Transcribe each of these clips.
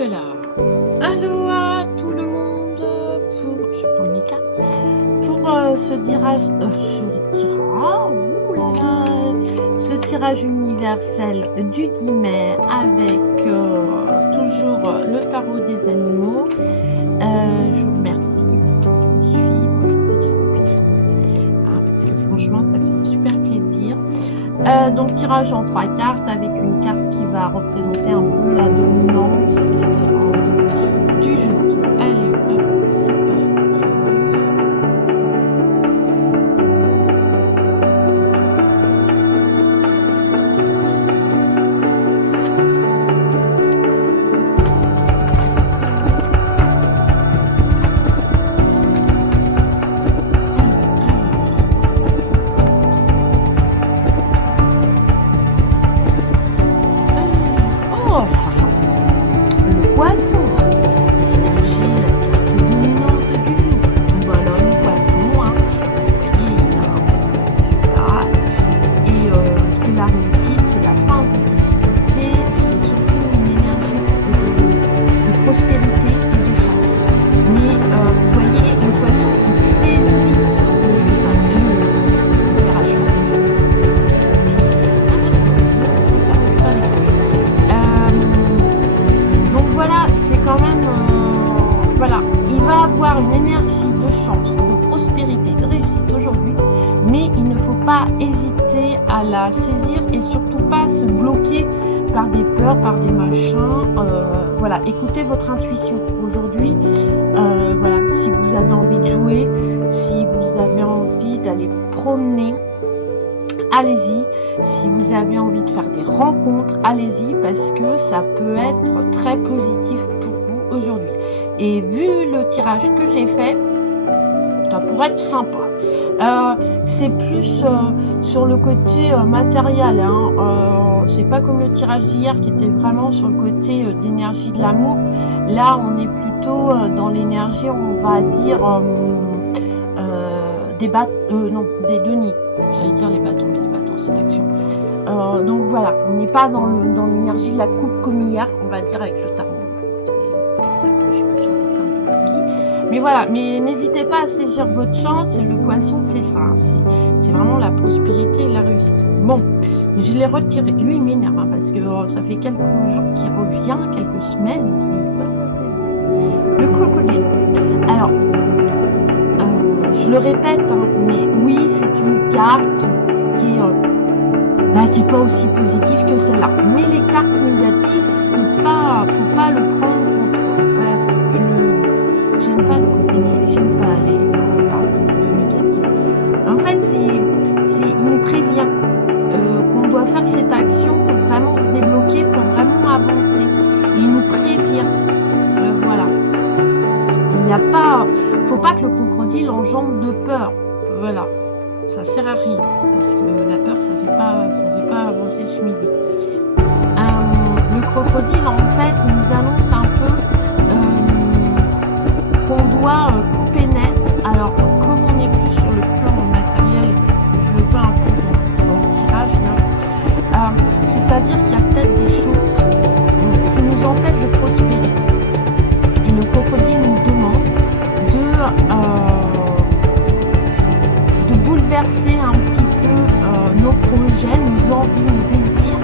Hop là. Aloha tout le monde pour je prends mes cartes pour ce tirage universel du 10 mai avec toujours le tarot des animaux. Je vous remercie pour me suivre, je vous fais des gros bisous parce que franchement ça fait super plaisir. Donc tirage en 3 cartes avec une carte qui va représenter un peu la dominance, etc. du jour. Allez, hop, c'est parti. Oh, le poisson, l'énergie, la carte dominante du jour. Voilà le poisson, hein. Vous voyez, il a un là. Et c'est la réussite, c'est la fin de difficulté, c'est surtout une énergie de prospérité et de chance. Mais vous voyez, le poisson, il saisit l'opération. Ça bouge pas les donc voilà, c'est quand même, voilà, il va avoir une énergie de chance, de prospérité, de réussite aujourd'hui, mais il ne faut pas hésiter à la saisir et surtout pas se bloquer par des peurs, par des machins. Voilà, écoutez votre intuition aujourd'hui. Voilà, si vous avez envie de jouer, si vous avez envie d'aller vous promener, allez-y. Si vous avez envie de faire des rencontres, allez-y parce que ça peut être très positif pour vous aujourd'hui. Et vu le tirage que j'ai fait, ça pourrait être sympa. C'est plus sur le côté matériel. Hein. C'est pas comme le tirage d'hier qui était vraiment sur le côté d'énergie de l'amour. Là, on est plutôt dans l'énergie, on va dire, des deniers. J'allais dire les bâtons, mais les bâtons, c'est l'action. Donc voilà, on n'est pas dans l'énergie de la coupe comme hier, on va dire, avec le tarot. C'est vrai que j'ai plus sur l'exemple que je vous dis. Mais voilà, mais n'hésitez pas à saisir votre chance. Et le poisson, c'est ça. C'est vraiment la prospérité et la réussite. Bon, je l'ai retiré. Lui, il m'énerve hein, parce que ça fait quelques jours qu'il revient, quelques semaines. Le crocodile. Alors, je le répète, hein, mais oui, c'est une carte qui est pas aussi positive que celle-là. Mais les cartes négatives, c'est pas, faut pas le prendre contre. J'aime pas le côté négatif, j'aime pas quand on parle de négatif. En fait, il nous prévient qu'on doit faire cette action pour vraiment se débloquer, pour vraiment avancer. Et il nous prévient. Voilà. Il n'y a pas, faut pas que le crocodile enjambe de peur. Voilà. Ça sert à rien parce que la peur ça fait pas avancer ce midi. Le crocodile en fait il nous annonce un peu qu'on doit couper net. Alors comme on n'est plus sur le plan matériel, je le vois un peu dans le tirage là, c'est-à-dire qu'il y a peut-être des choses qui nous empêchent de prospérer. Et le crocodile nous demande de bouleverser un petit peu nos projets, nos envies, nos désirs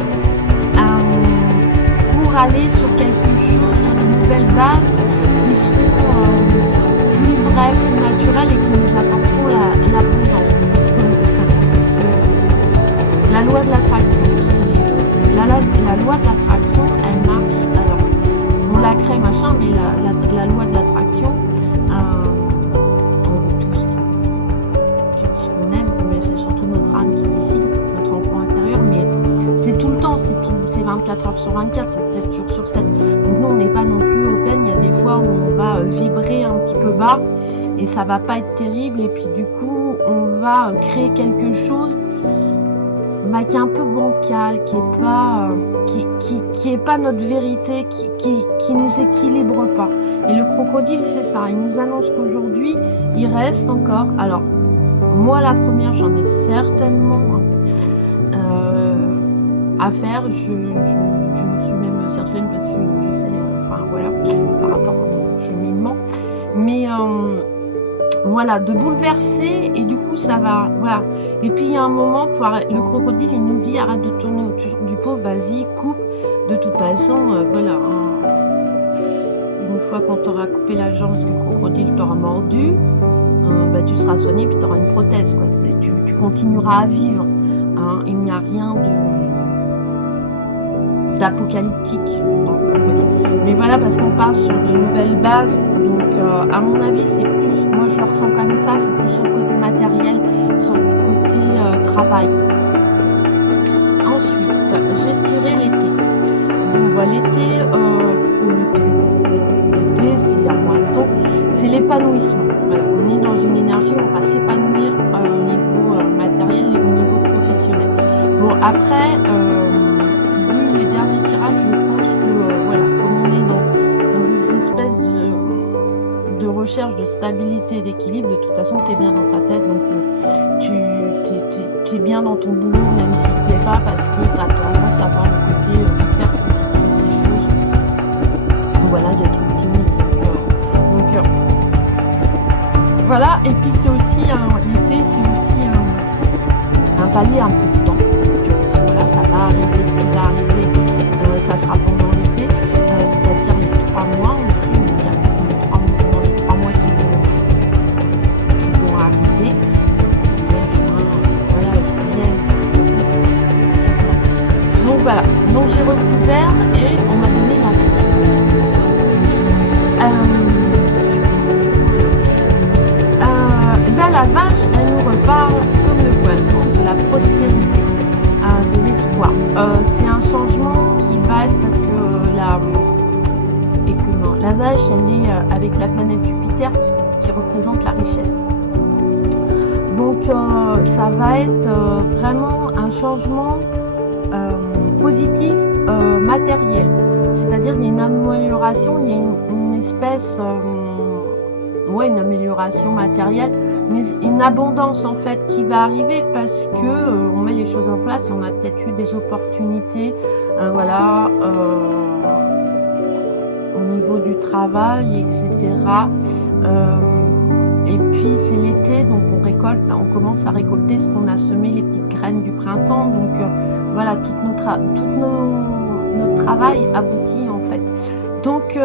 pour aller sur quelque chose, sur de nouvelles bases qui seront plus vraies, plus naturelles et qui nous apporteront l'abondance. La loi de l'attraction, la loi de l'attraction, elle marche. Alors, on la crée machin, mais la loi de l'attraction, on veut tous ce qu'on aime, mais c'est surtout notre âme qui décide, notre enfant intérieur, mais c'est tout le temps, c'est 24 heures sur 24, c'est 7 jours sur 7. Donc nous, on n'est pas non plus open, il y a des fois où on va vibrer un petit peu bas et ça va pas être terrible, et puis du coup, on va créer quelque chose qui est un peu bancal, qui est pas notre vérité, qui nous équilibre pas. Et le crocodile, c'est ça. Il nous annonce qu'aujourd'hui, il reste encore. Alors, moi, la première, j'en ai certainement à faire. Je me suis même certaine parce que je sais, enfin voilà, par rapport à mon cheminement. Mais voilà, de bouleverser, et du coup ça va, voilà. Et puis il y a un moment, le crocodile il nous dit arrête de tourner autour du pot, vas-y, coupe. De toute façon, voilà, hein, une fois qu'on t'aura coupé la jambe parce que le crocodile t'aura mordu, bah, tu seras soigné puis tu auras une prothèse, quoi. Tu continueras à vivre, hein. Il n'y a rien d'apocalyptique dans le crocodile. Mais voilà, parce qu'on part sur de nouvelles bases, donc à mon avis c'est plus, moi je le ressens comme ça, c'est plus sur le côté matériel, sur le côté travail. Ensuite, j'ai tiré l'été. Bon, l'été, c'est la moisson, c'est l'épanouissement. Voilà, on est dans une énergie où on va s'épanouir au niveau matériel et au niveau professionnel. Bon, après, vu les derniers tirages, je pense que, voilà, comme on est dans une espèce de recherche de stabilité et d'équilibre, de toute façon, tu es bien dans ta tête, donc tu es bien dans ton boulot, même s'il ne plaît pas, parce que tu as tendance à voir le côté hyper positif des choses. Voilà, d'être optimiste. Donc voilà, et puis c'est aussi, l'été, c'est aussi un palier un peu de temps. Donc voilà, ça va arriver, ce qui va arriver, ça sera pendant l'été, c'est-à-dire les 3 mois aussi, où il y a pendant les 3 mois qui vont arriver. Voilà, juillet. Donc voilà, donc j'ai recouvert et on m'a donné la ben la vache, elle nous reparle comme le poisson de la prospérité, de l'espoir. C'est un changement qui va être parce que la vache, elle est avec la planète Jupiter qui représente la richesse. Donc ça va être vraiment un changement positif matériel. C'est-à-dire qu'il y a une amélioration, il y a une espèce, une amélioration matérielle, mais une abondance en fait qui va arriver parce que on met les choses en place, on a peut-être eu des opportunités, voilà, au niveau du travail, etc. Et puis c'est l'été, donc on récolte, on commence à récolter ce qu'on a semé, les petites graines du printemps. Donc voilà, tout notre travail aboutit en fait. Donc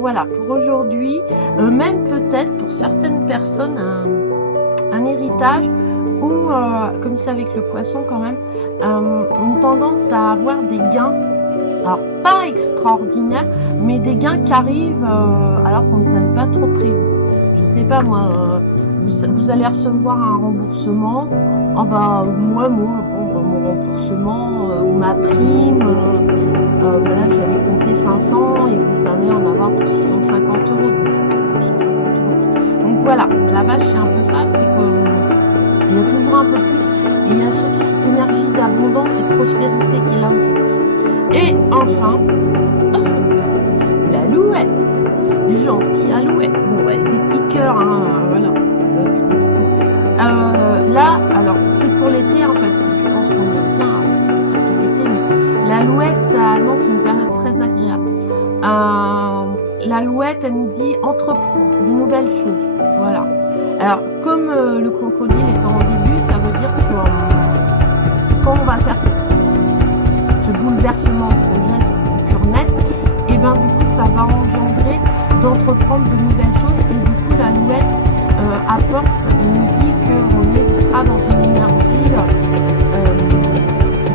voilà, pour aujourd'hui, même peut-être pour certaines personnes, un héritage ou, comme c'est avec le poisson quand même, une tendance à avoir des gains, alors pas extraordinaires, mais des gains qui arrivent alors qu'on ne les avait pas trop prévus. Je sais pas moi, vous allez recevoir un remboursement, mon remboursement ou ma prime, voilà, j'avais compté 500 et vous allez en avoir pour 650 €, donc c'est 650 €. Donc voilà, la vache c'est un peu ça, c'est qu'il y a toujours un peu plus, et il y a surtout cette énergie d'abondance et de prospérité qui est là aujourd'hui. Et enfin, l'alouette, gentille alouette, bon, ouais, des petits cœurs, hein, voilà. Là, alors c'est pour l'été, hein, parce que je pense qu'on est bien de l'été, mais l'alouette, ça annonce une période très agréable. L'alouette, elle nous dit entreprends de nouvelles choses, voilà. Alors, comme le crocodile est en début, ça veut dire que quand on va faire ce bouleversement de projet, cette coupure nette, et bien du coup, ça va engendrer d'entreprendre de nouvelles choses, et du coup, l'alouette apporte, il nous dit qu'on sera dans une énergie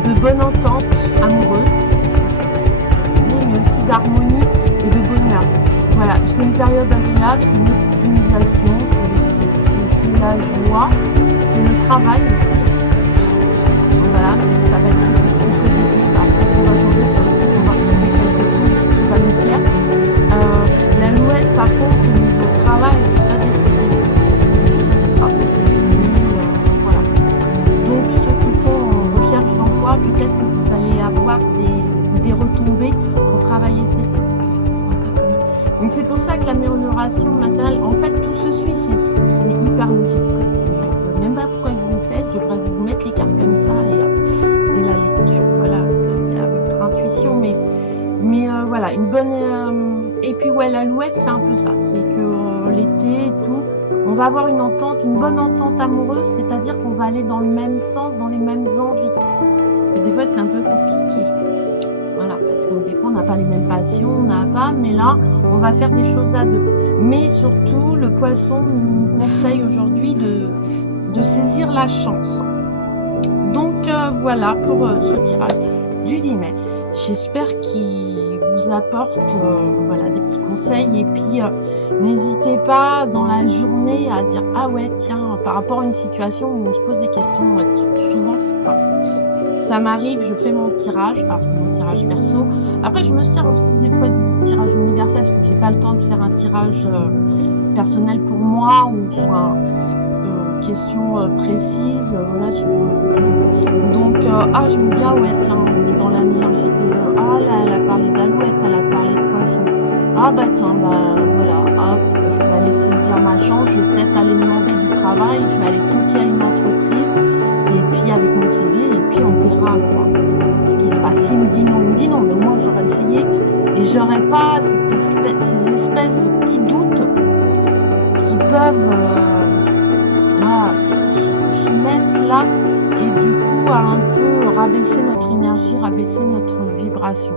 de bonne entente amoureuse, mais aussi d'harmonie et de bonheur. Voilà, c'est une période agréable, c'est une optimisation, c'est la joie, c'est le travail aussi. Voilà, ça va être une petite positive, après on va changer de politique, on va retrouver quelque chose qui va nous plaire. L'alouette, par contre, au niveau travail, c'est pas décédé. Les travaux, c'est fini, voilà. Donc ceux qui sont en recherche d'emploi, peut-être que vous allez avoir des retombées pour travailler cet été. C'est sympa quand même. Donc c'est pour ça que l'amélioration matérielle, en fait tout se suit, c'est hyper logique. Je ne sais même pas pourquoi je vous le faites, je devrais vous mettre les cartes comme ça et la lecture, voilà. voilà, une bonne... et puis ouais, l'Alouette, c'est un peu ça. C'est que l'été et tout, on va avoir une entente, une bonne entente amoureuse, c'est-à-dire qu'on va aller dans le même sens, dans les mêmes envies. Parce que des fois, c'est un peu compliqué. Voilà, parce que des fois, on n'a pas les mêmes passions, on n'a pas, mais là, on va faire des choses à deux. Mais surtout, le poisson nous conseille aujourd'hui de saisir la chance. Donc voilà pour ce tirage du 10 mai. J'espère qu'il vous apporte voilà, des petits conseils. Et puis, n'hésitez pas dans la journée à dire « Ah ouais, tiens, par rapport à une situation où on se pose des questions, souvent, ça m'arrive, je fais mon tirage. Alors, c'est mon tirage perso. Après, je me sers aussi des fois du tirage universel parce que j'ai pas le temps de faire un tirage personnel pour moi ou sur une question précise. Voilà, donc, je me dis, ah ouais, tiens, on est dans l'énergie de... Ah là, elle a parlé d'Alouette, elle a parlé de poisson. Ah bah tiens, bah voilà, hop, je vais aller saisir ma chance, je vais peut-être aller demander du travail, je vais aller toquer à une entreprise, et puis avec mon CV, et puis on verra quoi, ce qui se passe. S'il me dit non, mais moi j'aurais essayé, et j'aurais pas ces espèces de petits doutes qui peuvent se mettre là, et du coup à un peu rabaisser notre énergie, rabaisser notre vibration.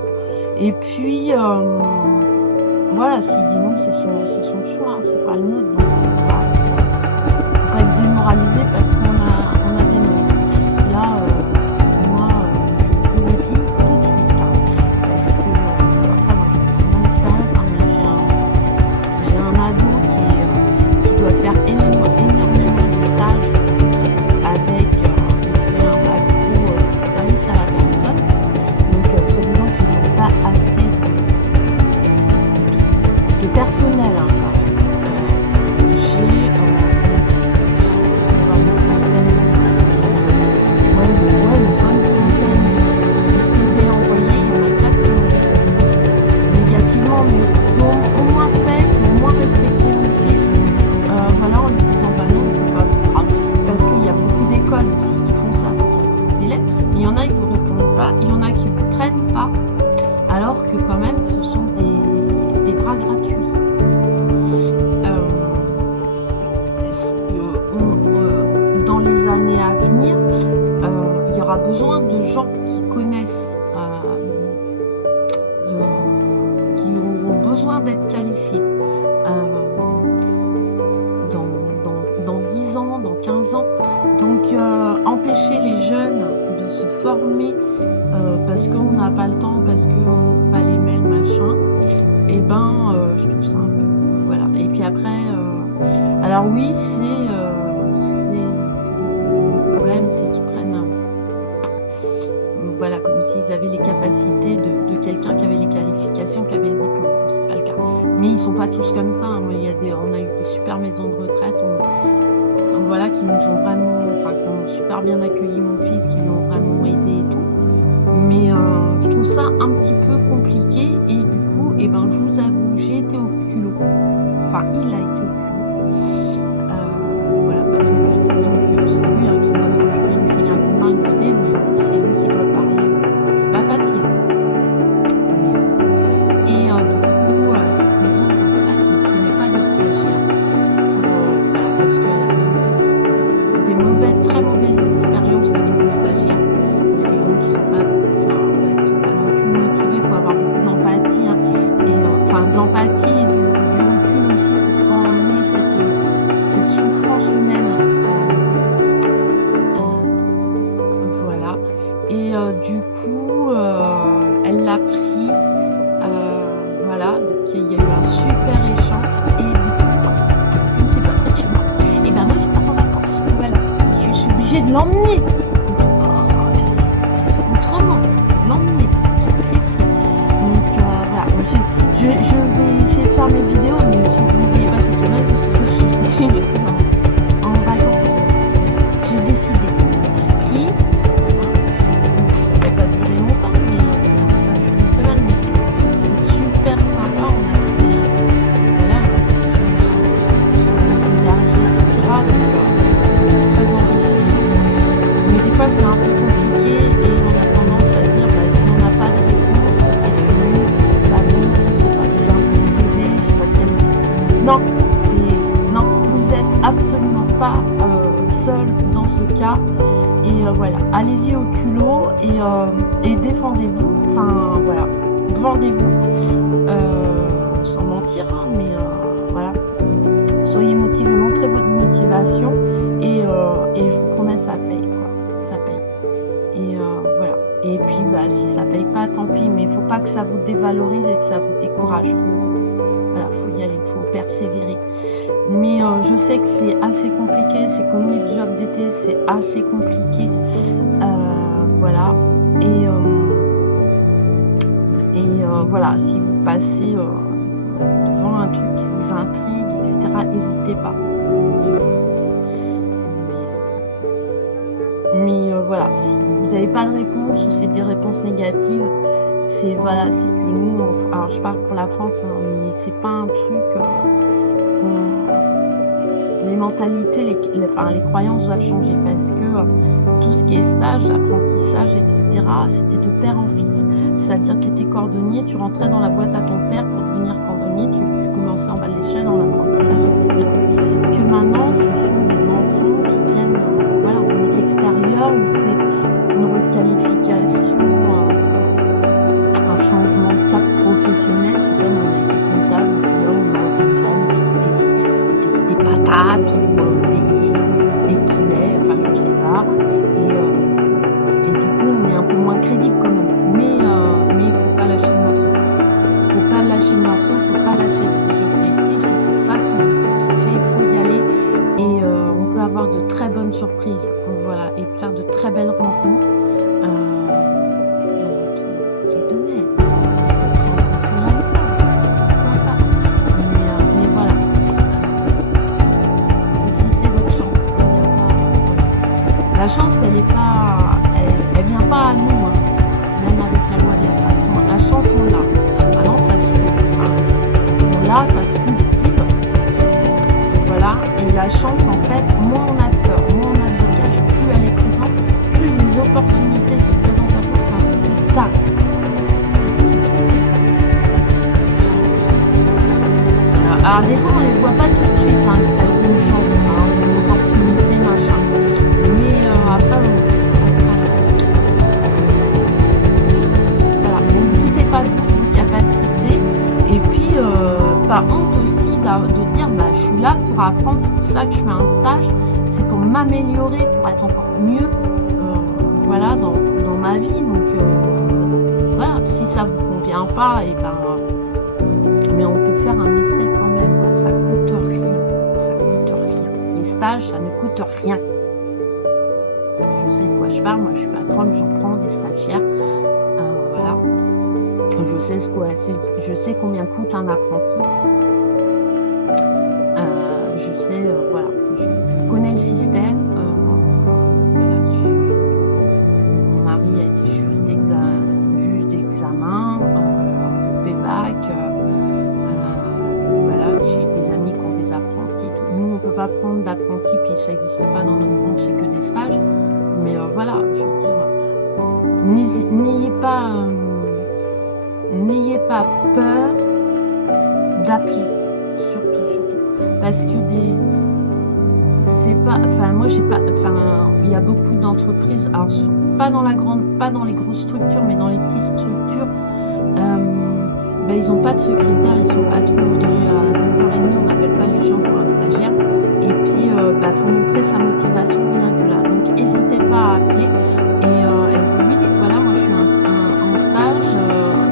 Et puis, voilà, s'il dit non, c'est son choix, hein, c'est pas le nôtre, donc faut pas être démoralisé parce qu'on a des noms. Là, moi, je vous le dis tout de suite, hein, parce que, après, moi, c'est mon expérience, hein, mais j'ai un ado qui doit faire énormément de stages avec, il fait un bac pro service à la personne, donc soit des gens qui ne sont pas assez de personnel, hein, alors que quand même ce sont des bras gratuits. Dans les années à venir, il y aura besoin de gens qui connaissent, qui auront besoin d'être qualifiés. Dans 10 ans, dans 15 ans. Donc empêcher les jeunes de se former parce qu'on n'a pas le temps, parce qu'on ne fait pas les mails, machin, et ben je trouve ça un peu... Voilà. Et puis après, alors oui, le problème, c'est qu'ils prennent... voilà, comme s'ils avaient les capacités de quelqu'un qui avait les qualifications, qui avait le diplôme. C'est pas le cas. Mais ils sont pas tous comme ça. Hein. On a eu des super maisons de retraite, voilà, qui nous ont vraiment... Enfin, qui ont super bien accueilli mon fils, qui l'ont vraiment aidé et tout. Mais je trouve ça un petit peu compliqué et du coup, je vous avoue, j'ai été au culot. Enfin, il a été au culot. Voilà, parce que j'estime que c'est lui qui doit faire. Je vais lui filer un coup de main, une idée, mais c'est lui qui doit parler. C'est pas facile. Et du coup, cette maison de retraite ne prenait pas de stagiaire. Parce qu'elle a eu des très mauvaises expériences avec des stagiaires. Parce qu'il y en a qui sont pas... non plus motivés, il faut avoir beaucoup d'empathie, hein, de l'empathie et du recul aussi pour pas emmener cette souffrance humaine à la maison. Voilà. Et du coup, elle l'a pris. Voilà. Donc il y a eu un super échange. Et du coup, comme c'est pas près de chez moi, et moi je pars en vacances. Voilà. Je suis obligée de l'emmener. L'emmener, c'est très frais. Donc voilà, je vais essayer de faire mes vidéos, mais si vous ne voyez pas cette semaine, parce que je suis en vacances. J'ai décidé, j'ai pris, ça ne va pas durer longtemps, mais c'est un stage d'une semaine, mais c'est super sympa, on a trouvé l'énergie, etc. C'est très enrichissant. Mais des fois c'est un peu compliqué et on a tendance à dire si on n'a pas de réponse, c'est que c'est pas bon. vendez-vous, sans mentir, hein, mais voilà, soyez motivés, montrez votre motivation et je vous promets ça paye, quoi. Ça paye. Et voilà. Et puis bah, si ça paye pas, tant pis, mais il faut pas que ça vous dévalorise et que ça vous décourage. Voilà, faut y aller, faut persévérer. Mais je sais que c'est assez compliqué, c'est comme les jobs d'été, c'est assez compliqué. Voilà. Et voilà, si vous passez devant un truc qui vous intrigue, etc., n'hésitez pas. Mais voilà, si vous n'avez pas de réponse ou c'est des réponses négatives, c'est voilà, c'est que nous, alors je parle pour la France, hein, mais c'est pas un truc. Les mentalités, les croyances doivent changer parce que tout ce qui est stage, apprentissage, etc., c'était de père en fils. C'est-à-dire que tu étais cordonnier, tu rentrais dans la boîte à ton père pour devenir cordonnier, tu commençais en bas de l'échelle dans l'apprentissage, etc. Que maintenant, ce sont des enfants qui viennent voilà, en métier extérieur où c'est une requalification, un changement de cap professionnel. C'est comme on a été comptable, puis là on a envie de vendre des patates ou des kilets, enfin je sais pas. Et du coup on est un peu moins crédible quand même. Mais il faut pas lâcher le morceau. Faut pas lâcher le morceau, faut pas lâcher ses objectifs. Si c'est ça qui fait, il faut y aller. Et on peut avoir de très bonnes surprises. Voilà, et faire de très belles rencontres. La chance, elle vient pas à nous, hein, même avec la loi de l'attraction. La chance, on l'a. Maintenant, ça se cultive. Voilà. Et la chance, en fait, moins on a de peur, moins on a de blocage, plus elle est présente, plus les opportunités se présentent à vous. C'est un truc de dingue. Alors, des fois, on les voit pas tout de suite, hein, que ça a été une chance, hein, une opportunité, machin. Mais après, voilà, donc tout n'est pas vos capacités. Et puis, pas honte aussi de dire, bah, je suis là pour apprendre, c'est pour ça que je fais un stage, c'est pour m'améliorer, pour être encore mieux, voilà, dans ma vie. Donc, voilà, si ça vous convient pas, et ben, mais on peut faire un essai quand même, ça coûte rien, ça coûte rien. Les stages, ça ne coûte rien. Je sais de quoi je parle, moi je suis patronne, j'en prends des stagiaires, voilà. Je sais combien coûte un apprenti. Je sais, voilà, je connais le système. Voilà, mon mari a été juge d'examen, au PEBAC. Voilà, j'ai des amis qui ont des apprentis. Nous, on ne peut pas prendre d'apprentis, puis ça n'existe pas dans notre branche, c'est que des stages. Mais voilà, je veux dire, n'ayez pas peur d'appeler, surtout, parce que c'est pas, enfin moi j'ai pas, enfin il y a beaucoup d'entreprises, alors pas dans les grosses structures, mais dans les petites structures, ben, ils n'ont pas de secrétaire, ils sont patrons. Et à 9h30, on n'appelle pas les gens pour un stagiaire. Et puis, bah, faut montrer sa motivation bien que là. Donc, n'hésitez pas à appeler. Et vous lui dites, voilà, moi, je suis en stage,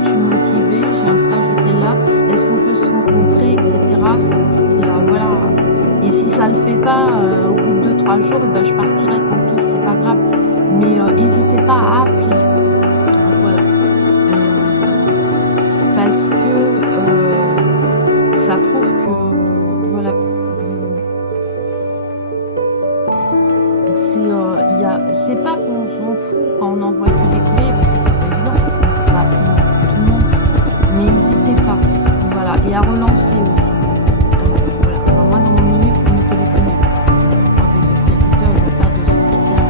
je suis motivée, j'ai un stage de là. Est-ce qu'on peut se rencontrer, etc. Voilà. Et si ça ne le fait pas, au bout de 2-3 jours, ben, je partirai, tant pis, c'est pas grave. Mais n'hésitez pas à appeler. Voilà. Parce que ça prouve que voilà, c'est pas qu'on s'en fout quand on envoie que des courriers, parce que c'est pas évident, parce qu'on peut pas appeler tout le monde, mais n'hésitez pas, voilà, et à relancer aussi. Voilà. Enfin, moi dans mon milieu, il faut me téléphoner, parce que des distributeurs, ils n'ont pas de secrétaire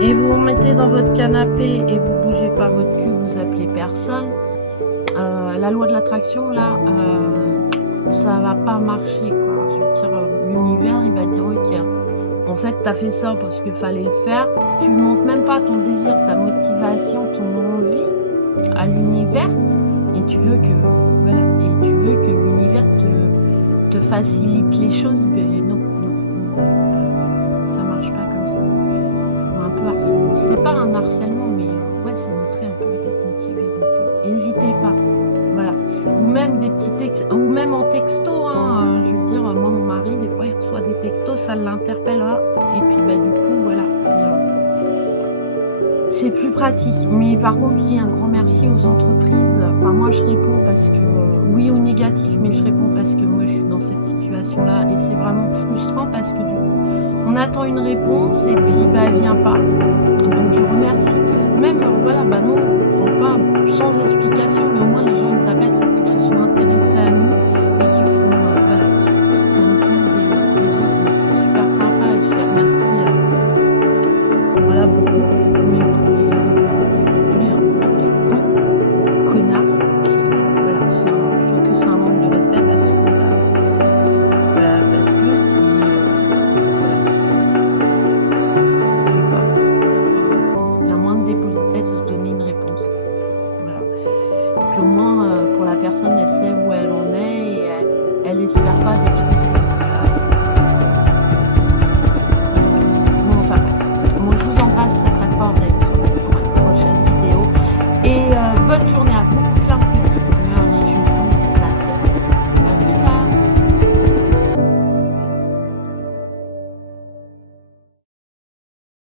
et vous vous mettez dans votre canapé et vous bougez pas votre cul, vous appelez personne, la loi de l'attraction, là, ça va pas marcher, quoi. Je veux dire, l'univers, il va dire, ok, en fait, t'as fait ça parce qu'il fallait le faire. Tu montres même pas ton désir, ta motivation, ton envie à l'univers, et tu veux que, voilà, et tu veux que l'univers te facilite les choses. Mais non, ça marche pas comme ça. Faut un peu c'est pas un harcèlement, mais ouais, c'est montrer un peu d'être motivé. Donc, n'hésitez pas. Voilà. Ou même des petits textes, ou même en texto, hein, je veux dire, moi, mon mari, des fois, il reçoit des textos, ça l'interpelle, et puis, bah, du coup, voilà, c'est plus pratique. Mais par contre, je dis un grand merci aux entreprises. Enfin, moi, je réponds parce que, oui, au négatif, mais je réponds parce que moi, je suis dans cette situation-là, et c'est vraiment frustrant parce que, du coup, on attend une réponse, et puis, bah, elle vient pas. Donc, je remercie. Même, voilà, bah non, on ne prend pas sans explication, mais au moins les gens ils appellent, c'est qu'ils se sont intéressés à nous et qu'ils font, voilà, qui tiennent compte des autres. Donc c'est super sympa et je les remercie, voilà, beaucoup. Mais pour les cons, connards, voilà, je trouve que c'est un manque de respect parce que, parce que si, voilà, je sais pas, c'est la moindre des politesses de se donner une réponse. Voilà. Et puis au moins, pour la personne, elle sait où elle en est et elle espère pas des trucs. Voilà,